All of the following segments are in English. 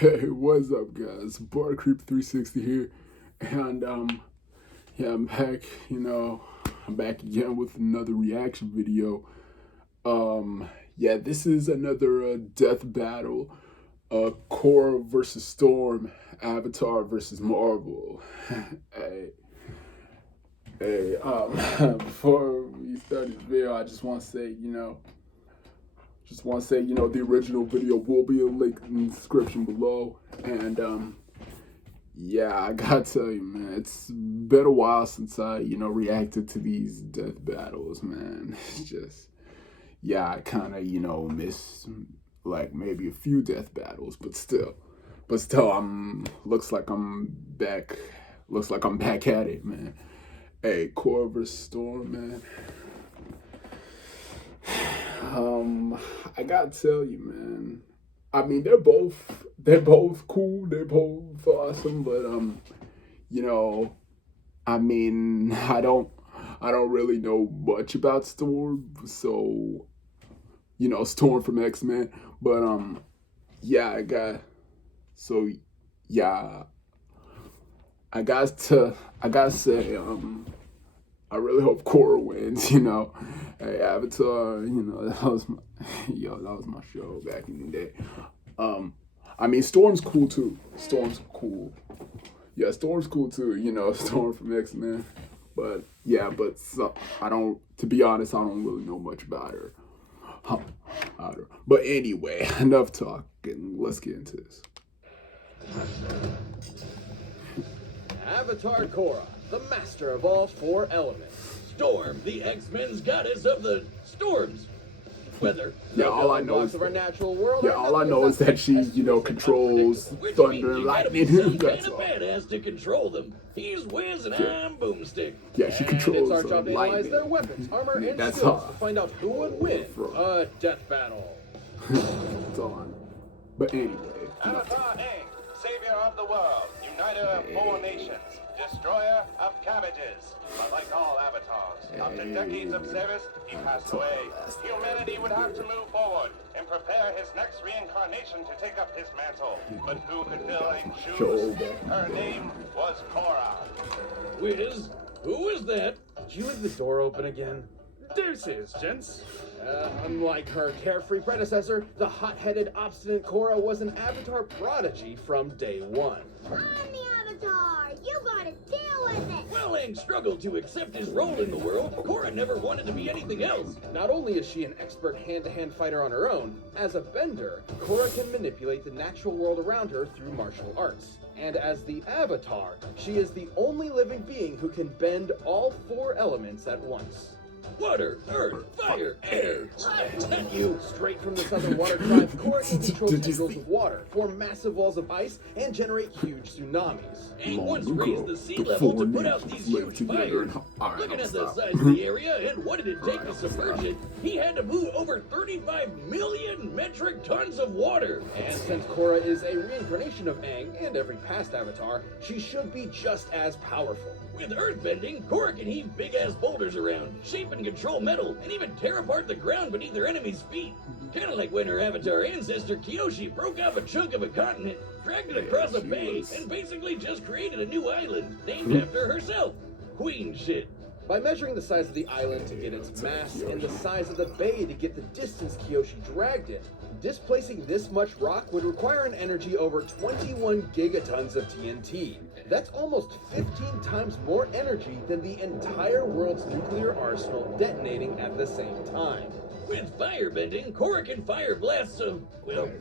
Hey, what's up, guys? Bar Creep 360 here, and yeah, I'm back. I'm back again with another reaction video. Yeah, this is another death battle. Korra versus Storm, Avatar versus Marvel. hey, before we start this video, I just want to say, the original video will be a link in the description below. And yeah, I gotta tell you, man, it's been a while since I, reacted to these death battles, man. It's just, yeah, I kind of, missed like maybe a few death battles, but still, looks like I'm back at it, man. Hey, Korra versus Storm, man. I gotta tell you, man. I mean, they're both cool. They're both awesome. But I mean, I don't really know much about Storm. So, Storm from X-Men. But yeah, so yeah, I gotta say, I really hope Korra wins, Hey, Avatar, that was my show back in the day. I mean, Storm's cool too. Storm's cool. Yeah, Storm's cool too, Storm from X-Men. But yeah, to be honest, I don't really know much about her. But anyway, enough talking. Let's get into this. Avatar Korra, the master of all four elements. Storm, the X-Men's goddess of the storms. Weather. Yeah, all I know is of our natural world. Yeah, all I know is that she, controls thunder and lightning. That's all. Badass to control them. He's Wiz and I'm Boomstick. Yeah, she controls it's our job to analyze lightning. their weapons, armor, and That's skills all. to find out who would win a death battle. That's all I know. But anyway. Avatar Aang, savior of the world, uniter of four nations, destroyer of cabbages. But like all avatars, after decades of service, he passed away. Humanity would have to move forward and prepare his next reincarnation to take up his mantle. But who could fill Aang's shoes? Her name was Korra. Wiz, who is that? Did you leave the door open again? Deuces, gents. Unlike her carefree predecessor, the hot-headed, obstinate Korra was an Avatar prodigy from day one. I'm the Avatar! You gotta deal with it! While Aang struggled to accept his role in the world, Korra never wanted to be anything else. Not only is she an expert hand-to-hand fighter on her own, as a bender, Korra can manipulate the natural world around her through martial arts. And as the Avatar, she is the only living being who can bend all four elements at once. Water, earth, fire, air. Not you. Straight from the southern water tribe, Korra can control tendrils of water, form massive walls of ice, and generate huge tsunamis. Aang once raised the sea level to put out these huge fires. Looking at the size of the area and what did it take to submerge it, he had to move over 35 million metric tons of water. And since Korra is a reincarnation of Aang and every past Avatar, she should be just as powerful. With earthbending, Korra can heave big-ass boulders around, shape and control metal, and even tear apart the ground beneath her enemy's feet. Kinda like when her Avatar ancestor Kyoshi broke off a chunk of a continent, dragged it across a bay, and basically just created a new island, named after herself. Queen shit. By measuring the size of the island to get its mass and the size of the bay to get the distance Kyoshi dragged it, displacing this much rock would require an energy over 21 gigatons of TNT. That's almost 15 times more energy than the entire world's nuclear arsenal detonating at the same time. With firebending, Korra can fire blasts of,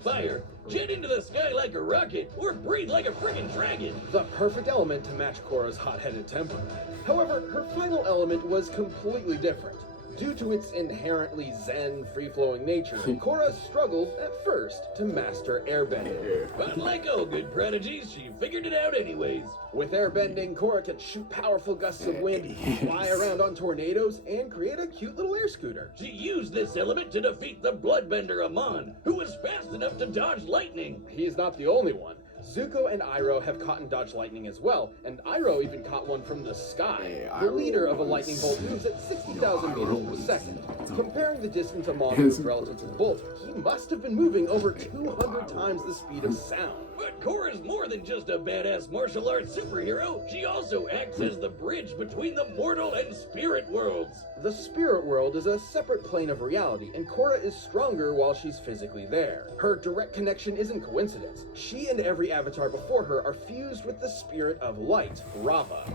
fire, jet into the sky like a rocket, or breathe like a friggin' dragon. The perfect element to match Korra's hot-headed temper. However, her final element was completely different. Due to its inherently zen, free-flowing nature, Korra struggled at first to master airbending. But like all good prodigies, she figured it out anyways. With airbending, Korra can shoot powerful gusts of wind, fly around on tornadoes, and create a cute little air scooter. She used this element to defeat the bloodbender Amon, who was fast enough to dodge lightning. He's not the only one. Zuko and Iroh have caught and dodged lightning as well, and Iroh even caught one from the sky. Hey, The Iroh leader of a was- lightning bolt moves at 60,000 Yo, Iroh meters per was- second. Comparing the distance a Maul moves relative to the bolt, he must have been moving over 200 times the speed of sound. But Korra's more than just a badass martial arts superhero. She also acts as the bridge between the mortal and spirit worlds. The spirit world is a separate plane of reality, and Korra is stronger while she's physically there. Her direct connection isn't coincidence. She and every avatar before her are fused with the spirit of light, Rava.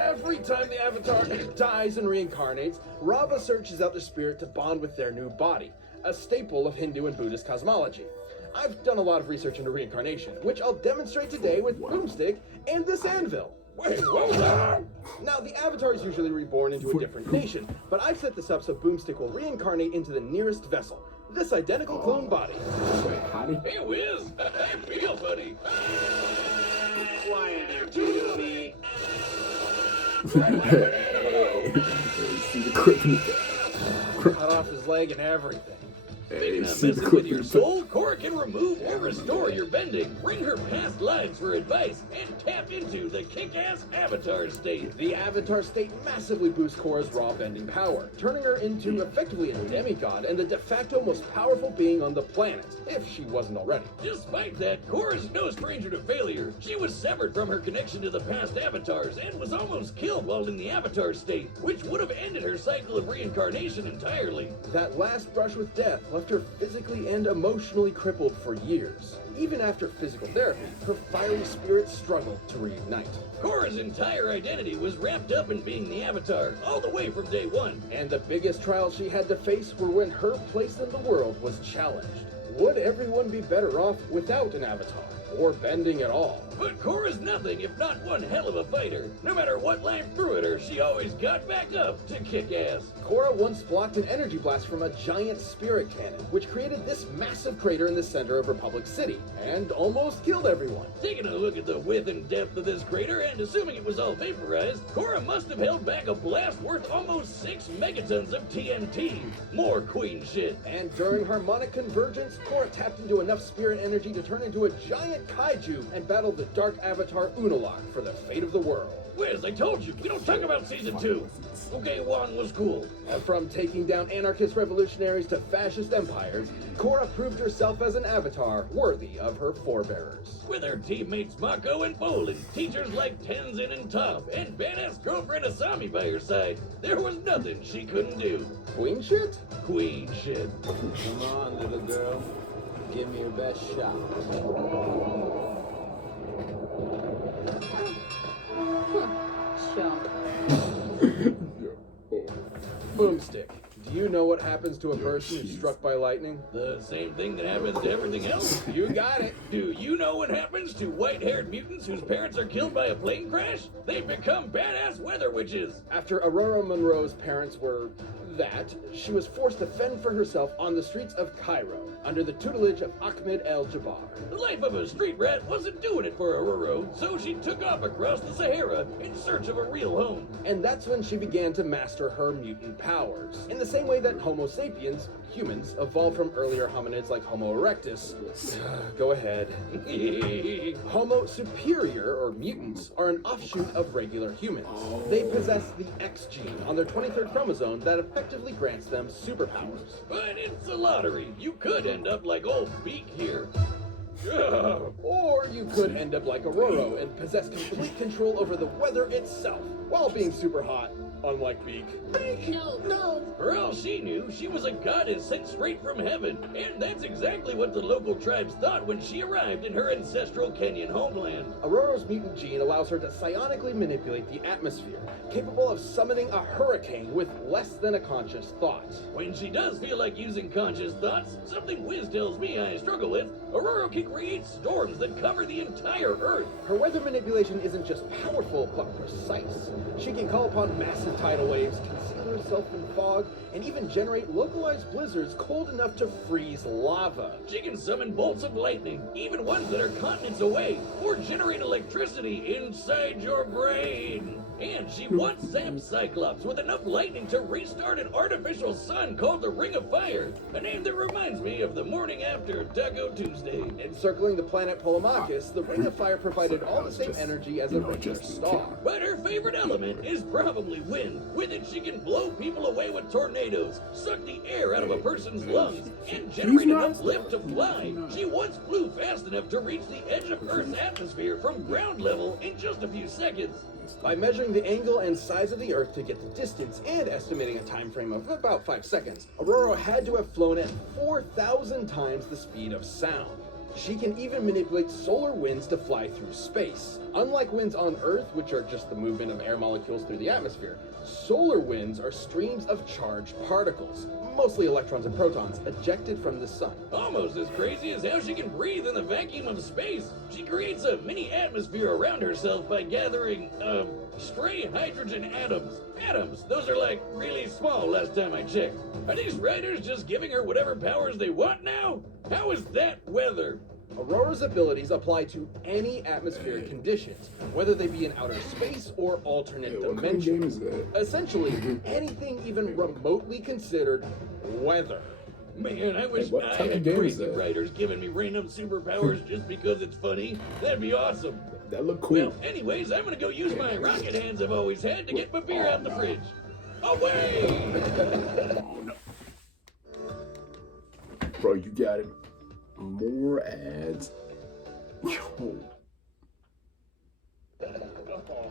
Every time the avatar dies and reincarnates, Rava searches out their spirit to bond with their new body, a staple of Hindu and Buddhist cosmology. I've done a lot of research into reincarnation, which I'll demonstrate today with Boomstick and this anvil. Wait, what was that? Now, the Avatar is usually reborn into a different nation, but I've set this up so Boomstick will reincarnate into the nearest vessel, this identical clone body. Wait, how did Hey, Wiz. Hey, feel buddy. Why did you do me? see the clip in the back? Cut off his leg and everything. Speaking of see the messing clip with in your the back? soul, Korra can remove or restore your bending, bring her past lives for advice, and tap into the kick-ass Avatar state. The Avatar state massively boosts Korra's raw bending power, turning her into effectively a demigod and the de facto most powerful being on the planet, if she wasn't already. Despite that, Korra's no stranger to failure. She was severed from her connection to the past avatars and was almost killed while in the Avatar state, which would have ended her cycle of reincarnation entirely. That last brush with death left her physically and emotionally crippled for years. Even after physical therapy, her fiery spirit struggled to reunite. Korra's entire identity was wrapped up in being the Avatar, all the way from day one. And the biggest trials she had to face were when her place in the world was challenged. Would everyone be better off without an avatar, or bending at all? But Korra's nothing if not one hell of a fighter. No matter what life threw at her, she always got back up to kick ass. Korra once blocked an energy blast from a giant spirit cannon, which created this massive crater in the center of Republic City, and almost killed everyone. Taking a look at the width and depth of this crater, and assuming it was all vaporized, Korra must have held back a blast worth almost 6 megatons of TNT. More queen shit. And during harmonic convergence, Korra tapped into enough spirit energy to turn into a giant kaiju and battle the dark avatar Unalaq for the fate of the world. Wiz, I told you, we don't talk about season 2. Okay, 1 was cool. From taking down anarchist revolutionaries to fascist empires, Korra proved herself as an avatar worthy of her forebearers. With her teammates Mako and Bolin, teachers like Tenzin and Toph, and badass girlfriend Asami by her side, there was nothing she couldn't do. Queen shit? Queen shit. Come on, little girl. Give me your best shot. Chump. Boomstick. Do you know what happens to a person who's struck by lightning? The same thing that happens to everything else. You got it. Do you know what happens to white-haired mutants whose parents are killed by a plane crash? They become badass weather witches. After Aurora Monroe's parents were that, she was forced to fend for herself on the streets of Cairo under the tutelage of Ahmed El-Jabbar. The life of a street rat wasn't doing it for Aurora, so she took off across the Sahara in search of a real home. And that's when she began to master her mutant powers. In the same way that Homo sapiens, humans, evolved from earlier hominids like Homo erectus. Go ahead. Homo superior, or mutants, are an offshoot of regular humans. They possess the X gene on their 23rd chromosome that effectively grants them superpowers. But it's a lottery. You could end up like old Beak here. Or you could end up like Aurora and possess complete control over the weather itself, while being super hot, unlike Beak. No. For all she knew, she was a goddess sent straight from heaven, and that's exactly what the local tribes thought when she arrived in her ancestral Kenyan homeland. Aurora's mutant gene allows her to psionically manipulate the atmosphere, capable of summoning a hurricane with less than a conscious thought. When she does feel like using conscious thoughts, something Wiz tells me I struggle with, Aurora can create storms that cover the entire Earth. Her weather manipulation isn't just powerful, but precise. She can call upon massive tidal waves, conceal herself in fog, and even generate localized blizzards cold enough to freeze lava. She can summon bolts of lightning, even ones that are continents away, or generate electricity inside your brain. And she once zapped Cyclops with enough lightning to restart an artificial sun called the Ring of Fire, a name that reminds me of the morning after Taco Tuesday. And Circling the planet Polemarchus, the Ring of Fire provided all the same just, energy as you a know, regular just star. But her favorite element is probably wind. With it, she can blow people away with tornadoes, suck the air out of a person's lungs, and generate enough lift to fly. She once flew fast enough to reach the edge of Earth's atmosphere from ground level in just a few seconds. By measuring the angle and size of the Earth to get the distance and estimating a time frame of about 5 seconds, Aurora had to have flown at 4,000 times the speed of sound. She can even manipulate solar winds to fly through space. Unlike winds on Earth, which are just the movement of air molecules through the atmosphere, solar winds are streams of charged particles, mostly electrons and protons, ejected from the sun. Almost as crazy as how she can breathe in the vacuum of space. She creates a mini atmosphere around herself by gathering, stray hydrogen atoms. Atoms, those are like really small last time I checked. Are these writers just giving her whatever powers they want now? How is that weather? Aurora's abilities apply to any atmospheric conditions, whether they be in outer space or alternate What kind of game dimensions. is that? Essentially, anything even remotely considered weather. Man, I wish what I type of had game is crazy that? writers giving me random superpowers just because it's funny. That'd be awesome. That look cool. Well, anyways, I'm gonna go use my rocket hands I've always had to get my beer out the fridge. Away! Oh no. Bro, you got it. More ads. Yo.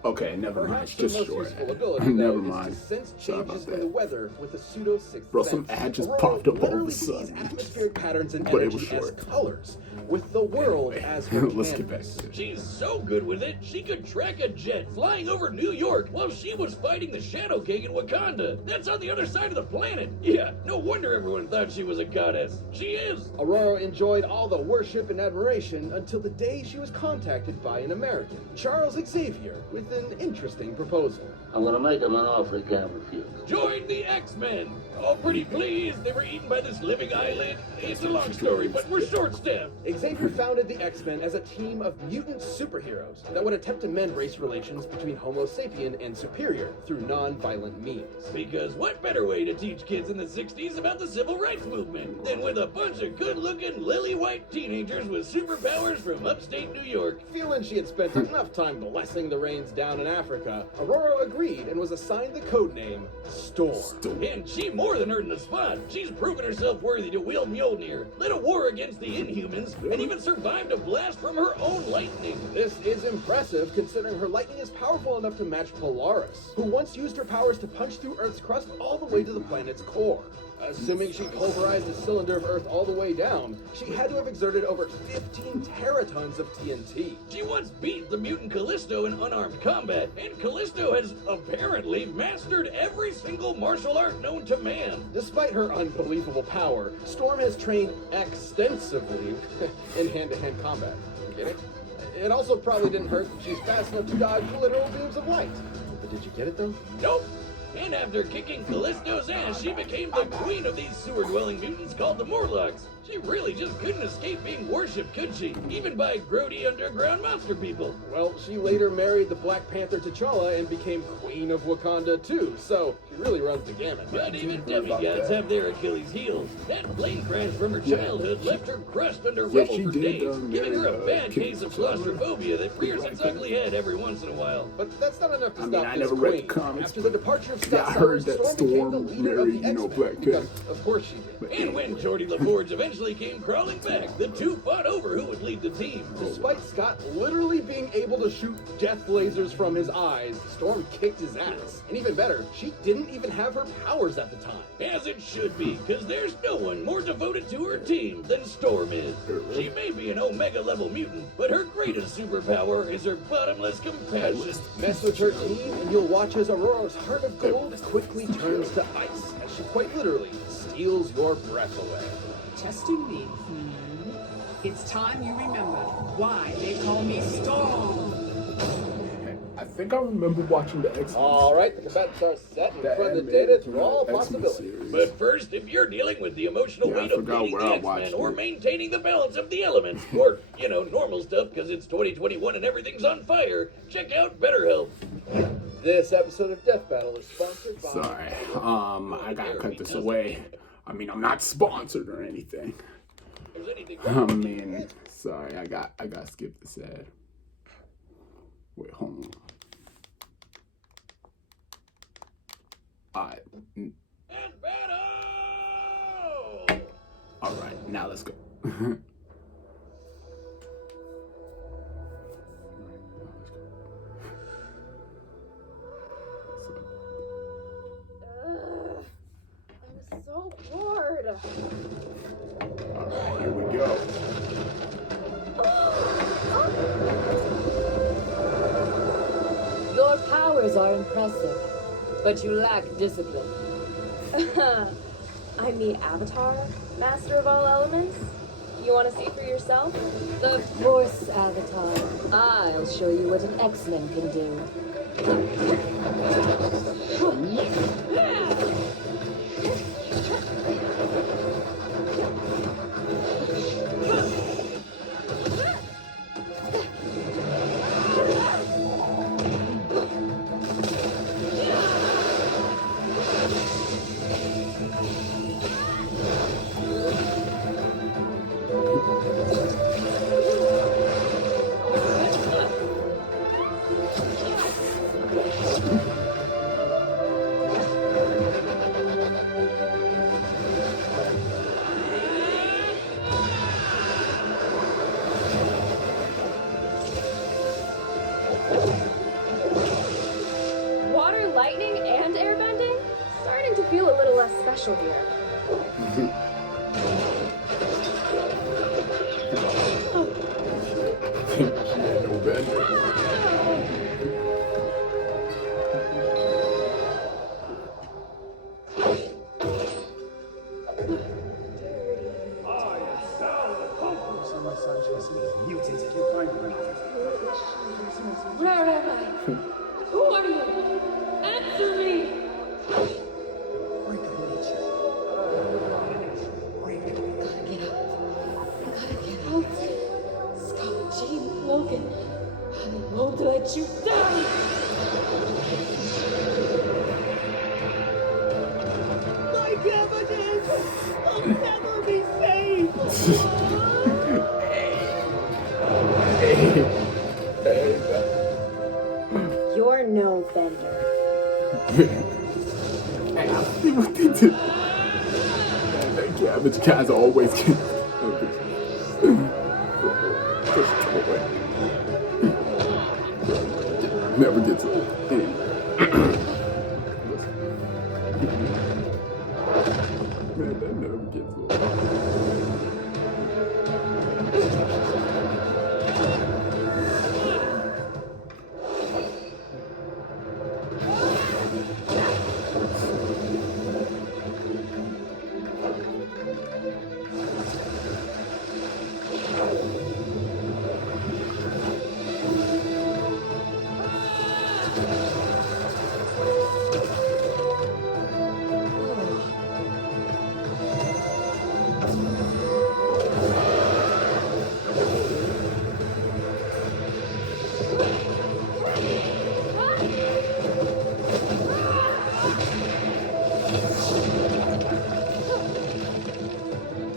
Okay, never mind. Perhaps It's the just most short. useful ability, Never though, mind. is to sense Sorry changes about in the that. weather with a pseudo sixth Bro, sense. some ad just Aurora popped up all of a literally sees sudden. atmospheric patterns and But it was energy as short. colors, with the world as her Let's get back canvas. to this. She's so good with it, she could track a jet flying over New York while she was fighting the Shadow King in Wakanda. That's on the other side of the planet. Yeah, no wonder everyone thought she was a goddess. She is. Aurora enjoyed all the worship and admiration until the day she was contacted by an American, Charles Xavier, with an interesting proposal. I'm gonna make him an offer he can't refuse. Join the X-Men. Oh, pretty please. They were eaten by this living eyelid. It's a long story, but we're short-staffed. Xavier founded the X-Men as a team of mutant superheroes that would attempt to mend race relations between Homo sapien and Superior through non-violent means. Because what better way to teach kids in the 60s about the civil rights movement than with a bunch of good-looking lily-white teenagers with superpowers from upstate New York? Feeling she had spent enough time blessing the rains down in Africa, Aurora agreed and was assigned the codename Storm. And she more than earned the spot. She's proven herself worthy to wield Mjolnir, led a war against the Inhumans, and even survived a blast from her own lightning. This is impressive considering her lightning is powerful enough to match Polaris, who once used her powers to punch through Earth's crust all the way to the planet's core. Assuming she pulverized a cylinder of Earth all the way down, she had to have exerted over 15 teratons of TNT. She once beat the mutant Callisto in unarmed combat, and Callisto has apparently mastered every single martial art known to man. Despite her unbelievable power, Storm has trained extensively in hand-to-hand combat. You get it? It also probably didn't hurt that she's fast enough to dodge literal beams of light. But did you get it though? Nope. And after kicking Callisto's ass, she became the queen of these sewer-dwelling mutants called the Morlocks. She really just couldn't escape being worshipped, could she? Even by grody underground monster people. Well, she later married the Black Panther T'Challa and became Queen of Wakanda too, so she really runs the gamut. But even heard about demigods that. have their Achilles heels. That plane crash from her childhood left her crushed under Yeah, rubble she for did, days, giving her a marry, bad King case of T'Challa. claustrophobia that rears its ugly head every once in a while. But that's not enough to I mean, stop I this never read the queen. comics, After the departure of yeah, Scott I heard Summers, that Storm became the Storm leader of married, the you know, X-Men. Black Panther. Because, of course she did. And when Geordie LaForge eventually came crawling back, the two fought over who would lead the team. Despite Scott literally being able to shoot death lasers from his eyes, Storm kicked his ass. And even better, she didn't even have her powers at the time. As it should be, because there's no one more devoted to her team than Storm is. She may be an Omega-level mutant, but her greatest superpower is her bottomless compassion. Mess with her team, and you'll watch as Aurora's heart of gold quickly turns to ice, as she quite literally steals your breath away. Testing me. It's time you remember why they call me Storm. I think I remember watching the X-Men. Alright, the combatants are set in That front of the animated, data through you know, all X-Men possibilities. series. But first, if you're dealing with the emotional Yeah, I weight of forgot beating where the I X-Men watched or it. maintaining the balance of the elements, or, normal stuff because it's 2021 and everything's on fire, check out BetterHelp. This episode of Death Battle is sponsored by... Sorry, I gotta cut this away. I mean, I'm not sponsored or anything. If there's anything I mean, Sorry, I got skipped this ad. Wait, hold on. Alright. And battle! Alright, now let's go. I'm so bored. Alright, here we go. Your powers are impressive, but you lack discipline. I'm the Avatar, Master of all elements. You want to see for yourself? Of course, Avatar. I'll show you what an X-Men can do. Water, lightning, and airbending? Starting to feel a little less special here. No bender. Where am I? Who are you? Answer me! Gotta get out. Gotta get out. Scott, Jean, Logan. I won't let you down! My cabbages will never be saved! You're no bender. Hey, I see what they did. That cabbage guy's always getting. Never gets old. Man, that never gets old.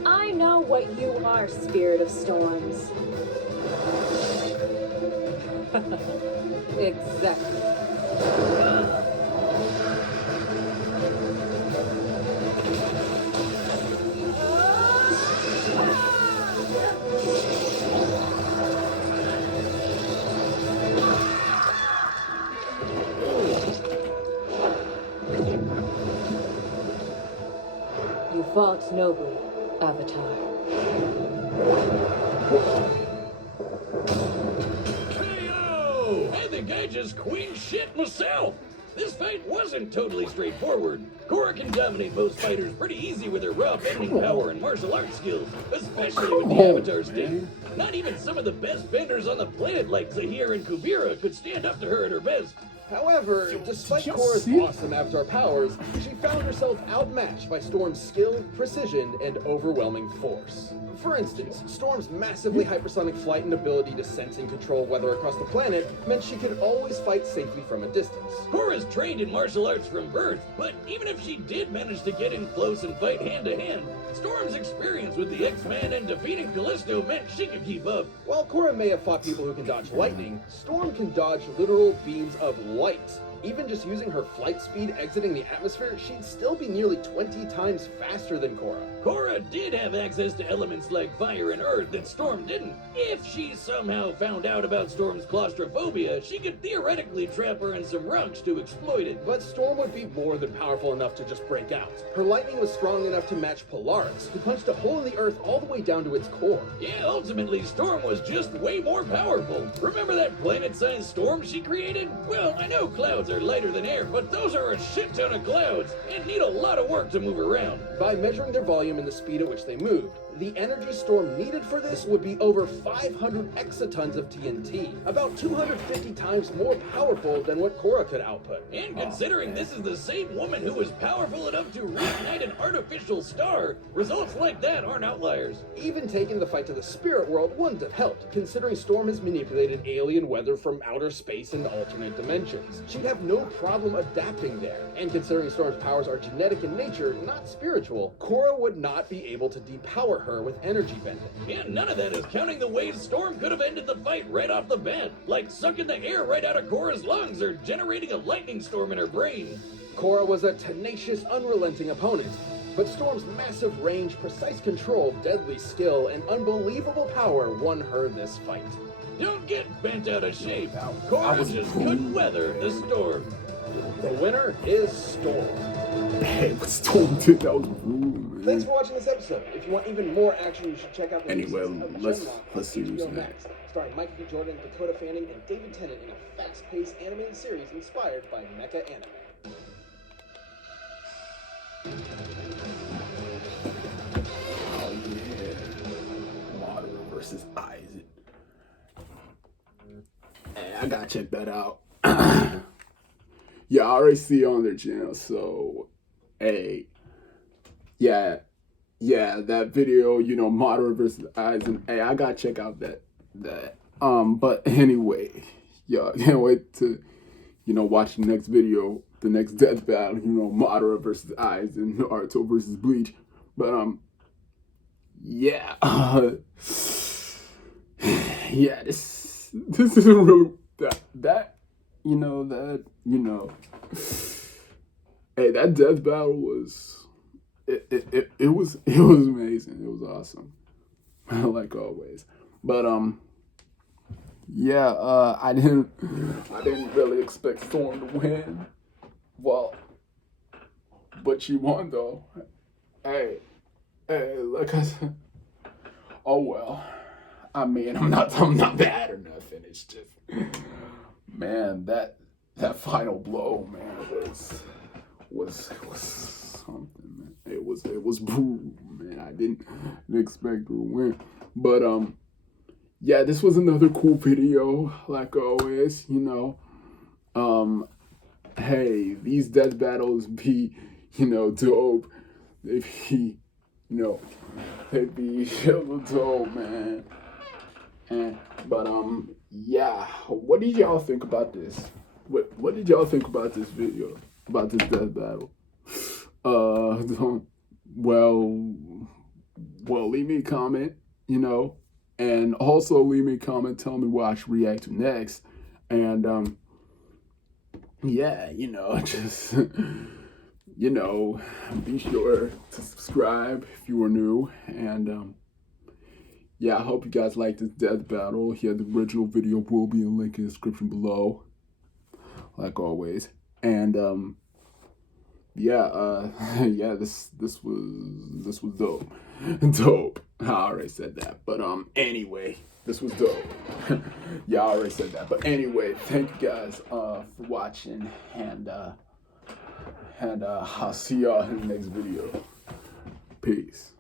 I know what you are, Spirit of Storms. Exactly. You fought nobly, Avatar. KO! I think I just queen shit myself. This fight wasn't totally straightforward. Korra can dominate most fighters pretty easy with her raw bending power and martial arts skills, especially with the Avatar stick. Not even some of the best benders on the planet like Zahir and Kubira could stand up to her at her best. However, despite you Korra's see? awesome avatar powers, she found herself outmatched by Storm's skill, precision, and overwhelming force. For instance, Storm's massively hypersonic flight and ability to sense and control weather across the planet meant she could always fight safely from a distance. Korra's trained in martial arts from birth, but even if she did manage to get in close and fight hand-to-hand, Storm's experience with the X-Men and defeating Callisto meant she could keep up. While Korra may have fought people who can dodge lightning, Storm can dodge literal beams of light. Even just using her flight speed exiting the atmosphere, she'd still be nearly 20 times faster than Korra. Korra did have access to elements like fire and earth that Storm didn't. If she somehow found out about Storm's claustrophobia, she could theoretically trap her in some rocks to exploit it. But Storm would be more than powerful enough to just break out. Her lightning was strong enough to match Polaris, who punched a hole in the earth all the way down to its core. Yeah, ultimately, Storm was just way more powerful. Remember that planet-sized storm she created? Well, I know clouds are lighter than air, but those are a shit ton of clouds and need a lot of work to move around. By measuring their volume and the speed at which they moved, the energy Storm needed for this would be over 500 exatons of TNT, about 250 times more powerful than what Korra could output. And considering this is the same woman who was powerful enough to reignite an artificial star, results like that aren't outliers. Even taking the fight to the spirit world wouldn't have helped, considering Storm has manipulated alien weather from outer space and alternate dimensions. She'd have no problem adapting there, and considering Storm's powers are genetic in nature, not spiritual, Korra would not be able to depower her with energy bending. And none of that is counting the ways Storm could have ended the fight right off the bat, like sucking the air right out of Korra's lungs or generating a lightning storm in her brain. Korra was a tenacious, unrelenting opponent, but Storm's massive range, precise control, deadly skill, and unbelievable power won her this fight. Don't get bent out of shape. Korra just couldn't weather the storm. The winner is Storm. Hey, what Storm did, that was rude, man. Thanks for watching this episode. If you want even more action, you should check out the Anyway, let's see HBO who's Max, starring Michael B. Jordan, Dakota Fanning, and David Tennant in a fast-paced animated series inspired by mecha anime. Oh yeah, Madara versus Isaac. Hey, I gotta check that out. Yeah, I already see it on their channel, so hey, yeah, that video, you know, Madara versus Isaac. Hey, I gotta check out that. But anyway, yeah, can't wait to, you know, watch the next video, the next death battle, you know, Madara versus Aizen and Naruto versus Bleach. But yeah, yeah, this is a real that hey, that death battle was it was amazing. It was awesome, like always. But yeah, I didn't really expect Storm to win. Well, but she won though. Hey, like I said, oh well. I mean, I'm not bad or nothing. It's just, man, that final blow, man, was something, man. It was brutal, man. I didn't expect her to win, but yeah, this was another cool video, like always, you know. Hey, these death battles be, you know, dope. They be, you know, they be hella dope, man. But yeah, what did y'all think about this? What did y'all think about this video, about this death battle? Well, leave me a comment, you know, and also leave me a comment, tell me what I should react to next, and yeah, you know, just you know, be sure to subscribe if you are new, and yeah, I hope you guys liked this death battle. Here, the original video will be in the link in the description below, like always. And yeah, yeah, this was dope, dope. I already said that, but anyway, this was dope. Yeah, I already said that, but anyway, thank you guys for watching, and I'll see y'all in the next video. Peace.